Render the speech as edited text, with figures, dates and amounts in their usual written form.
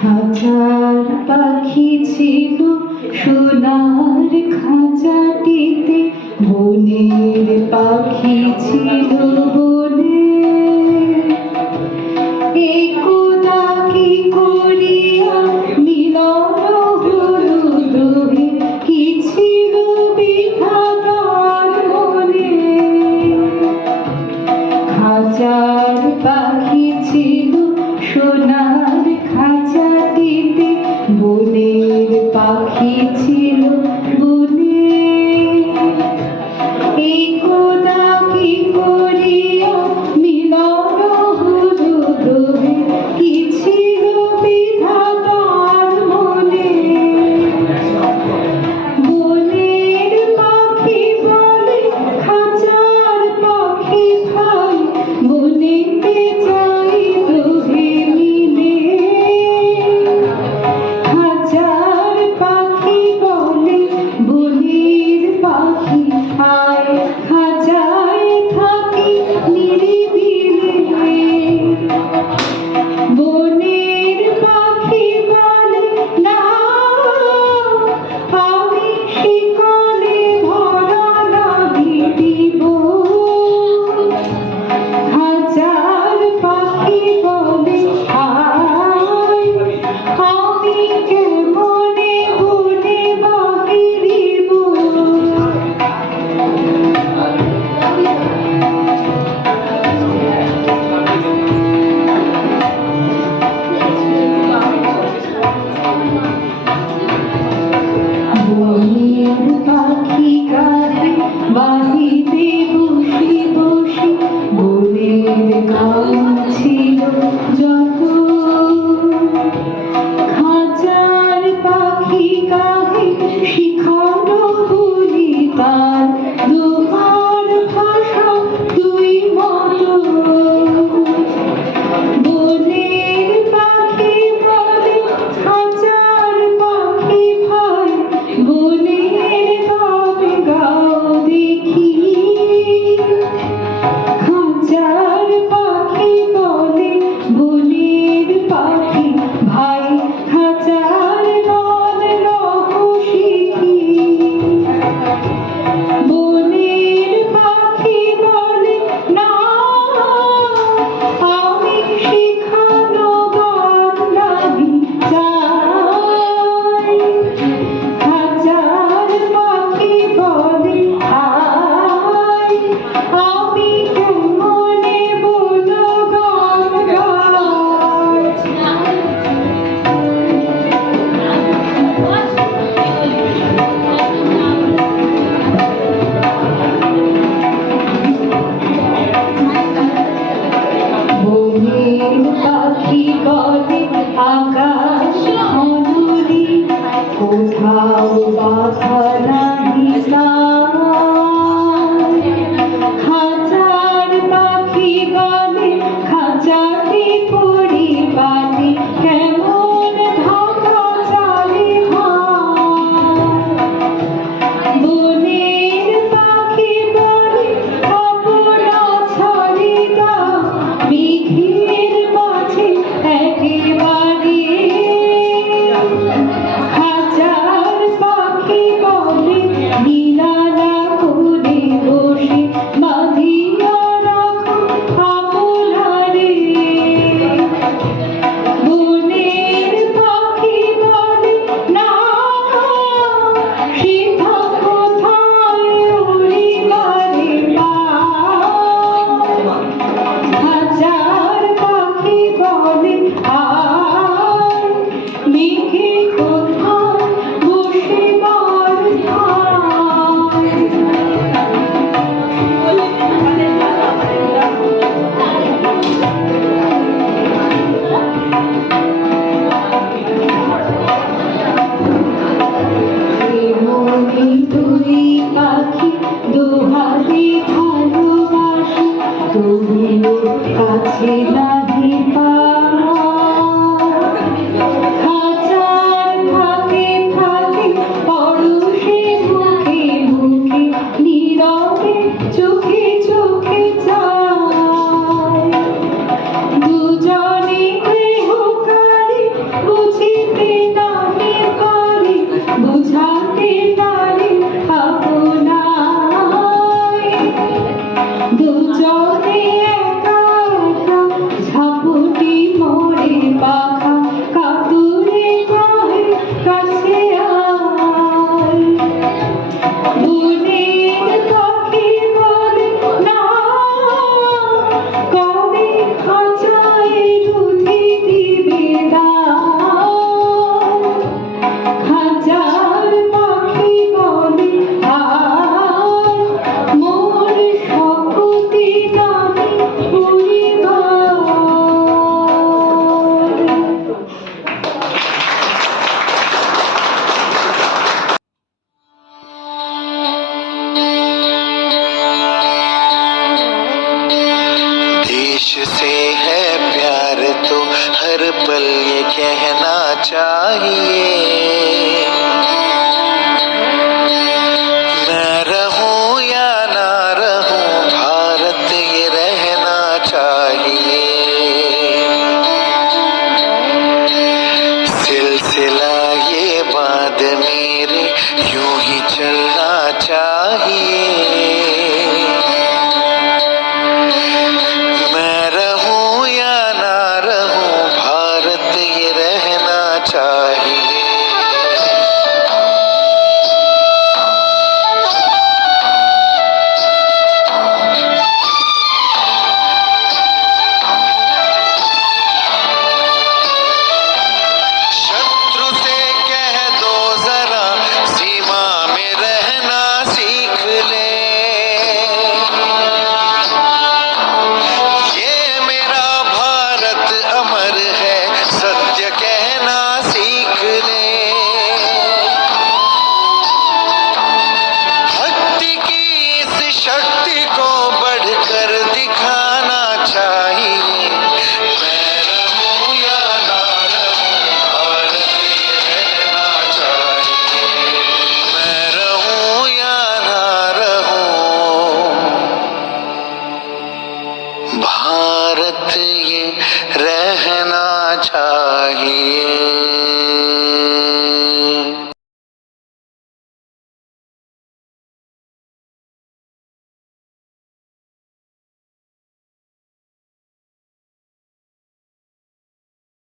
খাঁচার পাখি ছিল সোনার খাঁচাটিতে, বনের পাখি ছিল বনে। একদা কি করিয়া মিলন হলো দুহে, কি ছিল বিধাতার মনে। খাঁচার পাখি ছিল সোনার খাঁচাটিতে, বনের পাখি ছিল বনে। একদা কি করিয়া মিলন হলো দুহে, কি ছিল বিধাতার মনে। বনের পাখি বলে খাঁচার পাখি ভাই, বনেতে যাই দুহে মিলে। খাঁচার পাখি বলে বনের পাখি আয়, খাঁচায় থাকি নিরিবিলি। বনের পাখি বলে না, আমি শিকলে ভরা লাগি দিব। খাঁচার পাখি বলে আয়, আমি কেমনে বনে বাহিরিব। বনের পাখি গাহে বাহিতে বসি বসি, বনের গান ছিল যত। খাঁচার পাখি গাহে শিখার ফুলি তার, দুহার ভাষা দুই মতো। বনের পাখি বলে খাঁচার পাখি ভাই, বনের গান গাও দেখি। খাঁচার পাখি বলে বনের পাখি ভাই, খাঁচার গান গাও শিখি। বনের পাখি বলে না, আমি শিখানো গান লাগি যাই। খাঁচার পাখি বলে আয়, আমি কেমনে বলো গান গাই। বনের পাখি বলে আকাশ মধুরী, কোথাও বাধা নাহি তার। খাঁচার পাখি বলে খাঁচাটি পরিপাটি, কেমন ঢাকা চালে হায়। বনের পাখি বলে আপনা ছাড়িতা, মেঘের মাঝে একেবারে। খাঁচার ये कहना चाहिए, मैं रहूं या ना रहूं, भारत ये रहना चाहिए। सिलसिला ये बात मेरे यूं ही चलना चाहिए, मैं रहूं या ना रहूं, भारत ये रहना चाहिए। शत्रु से कह दो जरा, सीमा में रहना सीख ले, ये मेरा भारत अमर है, सत्य कहना सीख ले। भक्ति की इस शक्ति को बढ़कर दिखाना चाहिए, मैं रहूं या ना रहूं, भारत ये रहना चाहिए, मैं रहूं या ना रहूं, भारत ये रहना चाहिए।